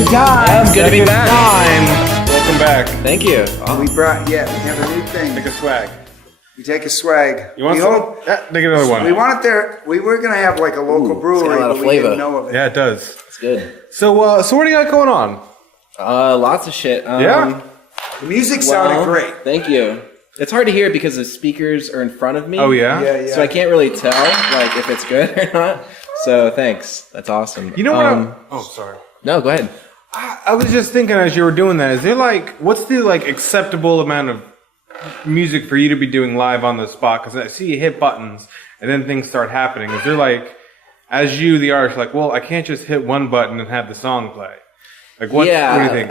Second time. Good to be back. Welcome back. Thank you. We have a new thing. Take a swag. We take a swag. You want we some? hope, Take another one. We want it there. We were going to have like a local brewery, got a lot of but we didn't flavor. know of it. Yeah, it does. It's good. So what do you got going on? Lots of shit. Yeah? The music sounded great. Thank you. It's hard to hear because the speakers are in front of me. Oh, yeah? Yeah. So I can't really tell like if it's good or not. So thanks. That's awesome. You know what? Oh, sorry. No, go ahead. I was just thinking as you were doing that, is there like, what's the like acceptable amount of music for you to be doing live on the spot? Because I see you hit buttons and then things start happening. Is there like, as you, the artist, like, well, I can't just hit one button and have the song play? Like, what do you think?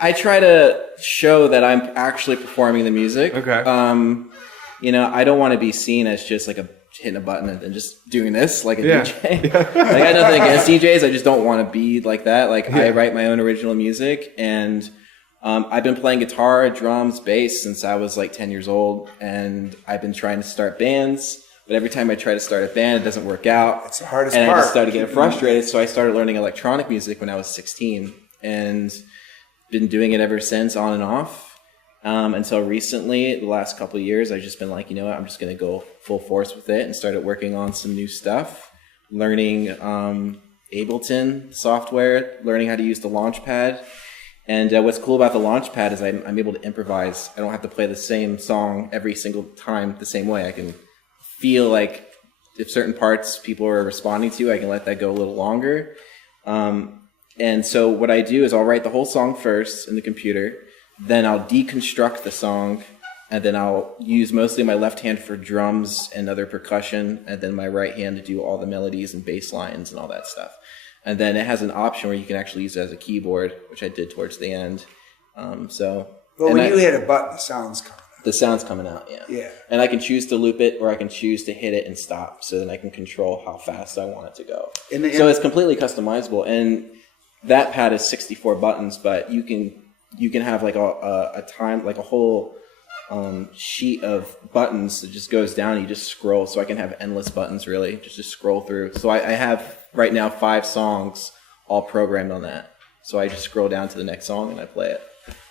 I try to show that I'm actually performing the music. Okay. You know, I don't want to be seen as just like hitting a button and then just doing this like a DJ. Like, I have nothing against DJs. I just don't want to be like that. Like, I write my own original music, and I've been playing guitar, drums, bass since I was like 10 years old, and I've been trying to start bands. But every time I try to start a band, it doesn't work out. It's the hardest part. part. I just started getting frustrated, so I started learning electronic music when I was 16, and been doing it ever since, on and off. Until recently, the last couple of years, I've just been like, you know what, I'm just going to go full force with it, and started working on some new stuff, learning Ableton software, learning how to use the Launchpad. And what's cool about the Launchpad is I'm able to improvise. I don't have to play the same song every single time the same way. I can feel like if certain parts people are responding to, I can let that go a little longer. And so what I do is I'll write the whole song first in the computer, then I'll deconstruct the song, and then I'll use mostly my left hand for drums and other percussion, and then my right hand to do all the melodies and bass lines and all that stuff. And then it has an option where you can actually use it as a keyboard, which I did towards the end. Well, when you hit a button, the sound's coming out. The sound's coming out, yeah. And I can choose to loop it, or I can choose to hit it and stop, so then I can control how fast I want it to go. So it's completely customizable. And that pad is 64 buttons, but you can have like a whole sheet of buttons that just goes down. And you just scroll, so I can have endless buttons, really, just scroll through. So I have right now 5 songs all programmed on that. So I just scroll down to the next song and I play it.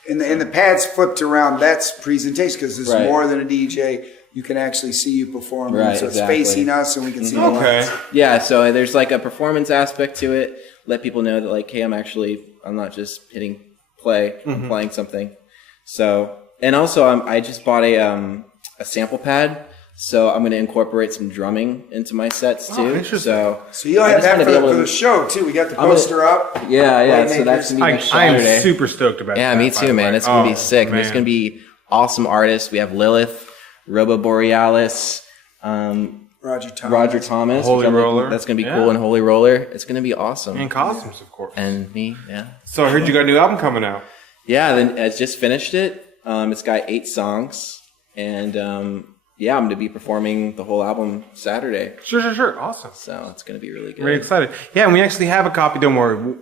And the pad's flipped around. That's presentation, because it's more than a DJ. You can actually see you perform. Right, so it's exactly. facing us, and we can see the lines. Yeah, so there's like a performance aspect to it. Let people know that like, hey, I'm not just hitting play, I'm playing something. So, and also I just bought a sample pad, so I'm going to incorporate some drumming into my sets too. Interesting. So you'll have that for the show too. We got the poster up. Yeah. So that's going to be my Saturday. I'm super stoked about that. Yeah, me too, man. It's going to be sick. There's going to be awesome artists. We have Lilith, Robo Borealis, Roger Thomas. Holy Roller. That's going to be cool. And Holy Roller. It's going to be awesome. And KOSMS, of course. And me, yeah. So I heard you got a new album coming out. Yeah, then I just finished it. It's got 8 songs. And I'm going to be performing the whole album Saturday. Sure. Awesome. So it's going to be really good. Very excited. Yeah, and we actually have a copy. Don't worry.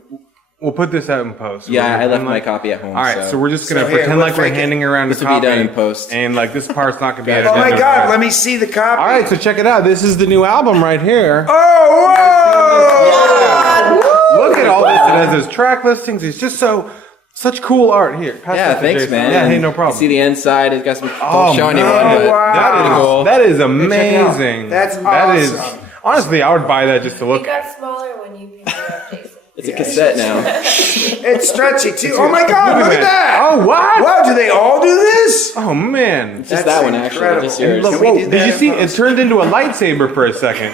We'll put this out in post. Yeah, I left my copy at home. All right, so we're just going to pretend like we're handing around a copy. This will be done in post. And like this part's not going to be edited. Oh my God, let me see the copy. All right, so check it out. This is the new album right here. Oh, whoa! Look at all this. It has those track listings. It's just such cool art here. Yeah, thanks, man. Yeah, hey, no problem. You see the inside. It's got some showing you one. Wow. That is amazing. That's awesome. That is, honestly, I would buy that just to look. It got smaller when you picked it up, Jason. It's a cassette now. It's stretchy too. Oh my God, look at that. Oh, what? Wow, do they all do this? Oh, man. It's just that one, actually. Just yours. Look, whoa, did you see? It turned into a lightsaber for a second.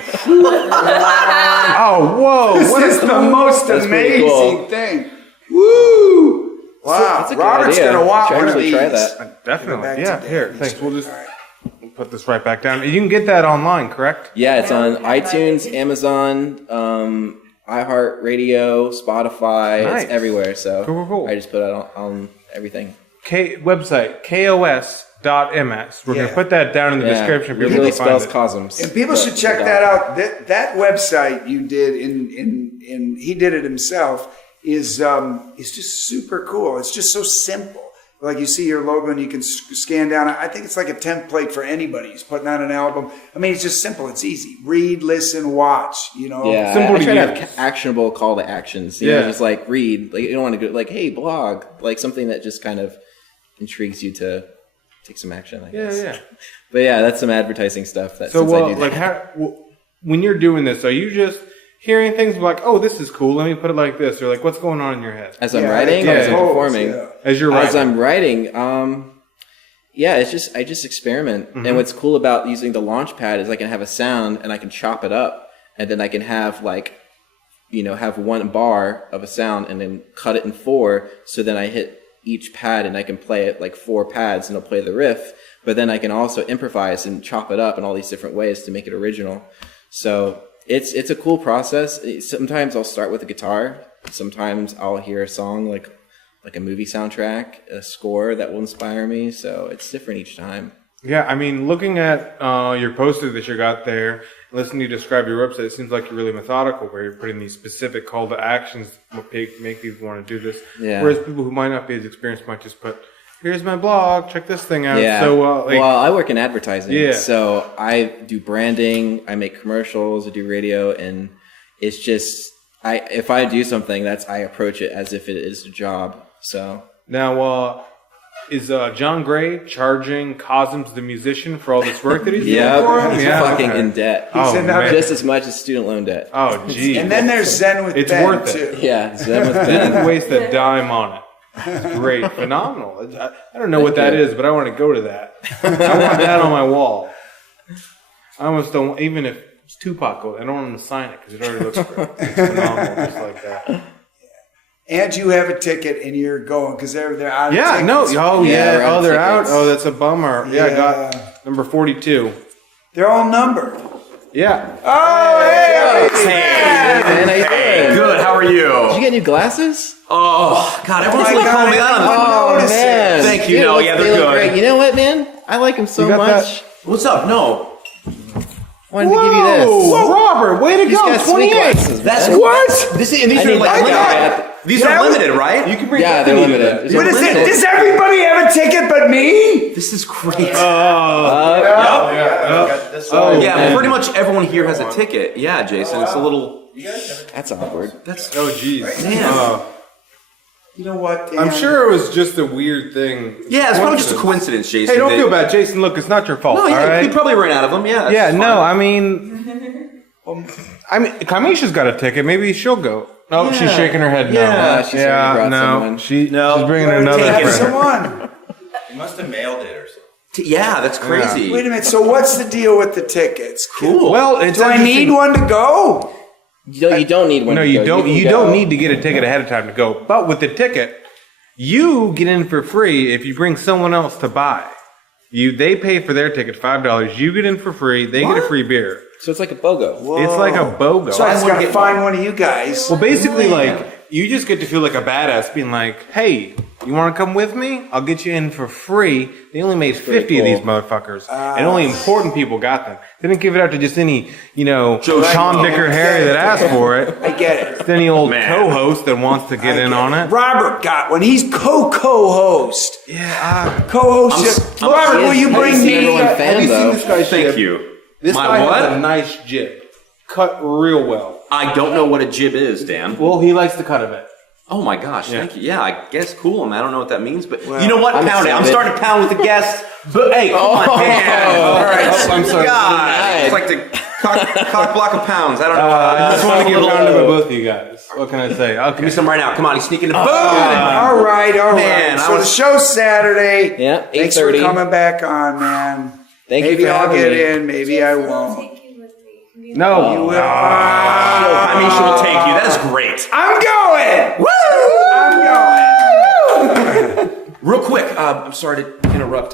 Oh, whoa. What is the most amazing thing? Woo! Wow, Robert's going to want one of these. Try that. Definitely. Yeah, here. Thanks. We'll just put this right back down. You can get that online, correct? Yeah, it's on iTunes, Amazon, iHeartRadio, Spotify. Nice. It's everywhere. So Cool. I just put it on everything. Website, KOS.ms. We're going to put that down in the description. It really spells KOSMS. And people should check that out. That website you did, in he did it himself, is just super cool. It's just so simple. like you see your logo and you can scan down. I think it's like a template for anybody who's putting out an album. I mean, it's just simple. It's easy. Read, listen, watch. Yeah, simple I try to to have actionable call to actions. You know, just like read. Like you don't want to go like, hey, blog, like something that just kind of intrigues you to take some action. I guess. Yeah. But yeah, that's some advertising stuff. That So, since I do that. like, when you're doing this, are you just hearing things like, "Oh, this is cool. Let me put it like this," or like, "What's going on in your head?" As I'm writing, or as I'm performing, as you're writing. As I'm writing, I just experiment. And what's cool about using the Launchpad is I can have a sound and I can chop it up, and then I can have have one bar of a sound and then cut it in 4. So then I hit each pad and I can play it like 4 pads and it'll play the riff. But then I can also improvise and chop it up in all these different ways to make it original. So it's a cool process. Sometimes I'll start with a guitar. Sometimes I'll hear a song like a movie soundtrack, a score that will inspire me. So it's different each time. Yeah, I mean, looking at your poster that you got there, listening to you describe your website, it seems like you're really methodical, where you're putting these specific call to actions to make people want to do this. Yeah. Whereas people who might not be as experienced might just put, "Here's my blog, check this thing out." Yeah. So, well, I work in advertising. Yeah. So I do branding, I make commercials, I do radio, and it's just if I do something, I approach it as if it is a job. So now, is John Gray charging KOSMS the musician for all this work that he's doing yeah, for him? he's fucking in debt. Man. Just as much as student loan debt. Oh, geez. And then there's Zen with It's Ben, worth too. it. Yeah, Zen with Didn't Ben. waste a dime on it. It's great. Phenomenal. I don't know what that is, but I want to go to that. I want that on my wall. I almost don't, even if it's Tupac, I don't want him to sign it because it already looks great. It's phenomenal, just like that. And you have a ticket and you're going because they're out of tickets. Yeah, no. Oh, Yeah, we're out of they're out. tickets. Oh, that's a bummer. Yeah, I got number 42. They're all numbered. Yeah. Oh, hey! Man, how you doing? Good, how are Did you you? get new glasses? Oh, God, everyone's my like God, calling me out on this. I noticed it. man. Thank you. Dude, No, yeah, they they're look good. great. You know what, man? I like them so You got much. What's up? No. Wanted to give you this. Whoa, Robert, way to He's go. got sweet 28. glasses. That's man. what? These I are need like that. these are limited, right? You can bring Yeah, they're limited. What is it? Does everybody have a ticket but me? This is great. Oh, yeah, man. pretty much everyone here has a ticket. Yeah, Jason, it's a little. That's awkward. That's Oh, geez. Man. You know what, Dan? I'm sure it was just a weird thing. yeah, it's probably just a coincidence, Jason. Hey, don't that- feel bad, Jason. Look, it's not your fault. No, all yeah, right. we probably ran out of them. Yeah. Yeah, it's no, fine. I mean, Kamisha's got a ticket. Maybe she'll go. Oh, she's Yeah. shaking her head no. Yeah, she's already brought someone. She's No. bringing another Have friend. someone. You must have mailed it or something. Yeah, that's crazy. Wait a minute. So what's the deal with the tickets? Cool. Well, it's Do I need one to go? You don't need one. No, to you go. don't. can You go. don't need to get a ticket ahead of time to go. But with the ticket, you get in for free if you bring someone else to buy. They pay for their ticket $5. You get in for free. They get a free beer. So it's like a BOGO. It's like a BOGO. So I just gotta find one of you guys. Well, basically, like, you just get to feel like a badass being like, hey, you want to come with me? I'll get you in for free. They only made 50 of these motherfuckers. And only important people got them. They didn't give it out to just any, Tom, Dick, or Harry that asked for it. I get it. It's any old Man. co-host that wants to get in on it. Robert got one. He's co-host. Yeah, Co-host. I'm- Robert, will you I've bring seen me? everyone fan, have you seen though. this guy's Thank jib? you. This My guy what? has a nice jib. Cut real well. I don't know what a jib is, Dan. Well, he likes to cut a bit. Oh my gosh, thank you. Yeah, I guess cool. I don't know what that means, but Well, you know what? I'm Pound it. I'm excited. starting to pound with the guests. But hey, come on, man. All right, I'm sorry. God, Denied. it's like the cock block of pounds. I don't know. I just want to get a little- pounded by both of you guys. What can I say? Give me Okay. some right now. Come on, he's sneaking the boom. All right. Man, I So the was- show's Saturday. Yeah, Thanks for 8:30. coming back on, man. Thank you Maybe for I'll having get me. in. Maybe I won't. Take you with me. No. You will. I mean, she will take you. That's great. I'm going. Woo! I'm going. Real quick, I'm sorry to interrupt.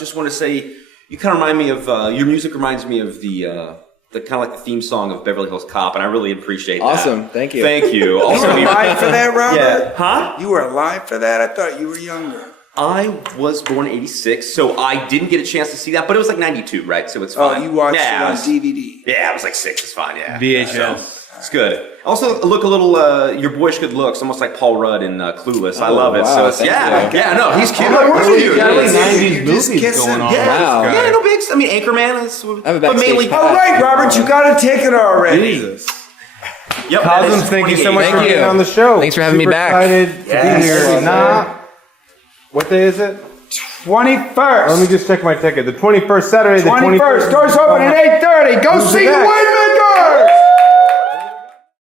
Just want to say, you kind of remind me of your music. Reminds me of the kind of like the theme song of Beverly Hills Cop, and I really appreciate that. Awesome. Thank you. Thank you. You Also, were alive for that, Robert? yeah, huh? You were alive for that? I thought you were younger. I was born in '86, so I didn't get a chance to see that, but it was like '92, right? So it's fine. Oh, you watched yeah, it on DVD. Yeah, I was like 6. It's fine. Yeah. VHS. It's good. Also, look a little, your boyish good looks, almost like Paul Rudd in Clueless. I love it. wow, So, it's, thank yeah, no, he's cute. Oh, What are you? You got like Yeah, 90s You're just movies kissing. going on. yeah, Wow. yeah, no big. I mean, Anchorman is, I have a but backstage mainly. pass. All right, Robert, you got a ticket already. Jesus. Yep, Cosms, that is thank you so much 28. for Thank being you. on the show. Thanks for having me Super back. Excited to Yes. be here. Nah. What day is it? 21st. Let me just check my ticket. The 21st, Saturday, the 21st. 21st. Doors open at 8:30. Go Who's see the next? Waymakers.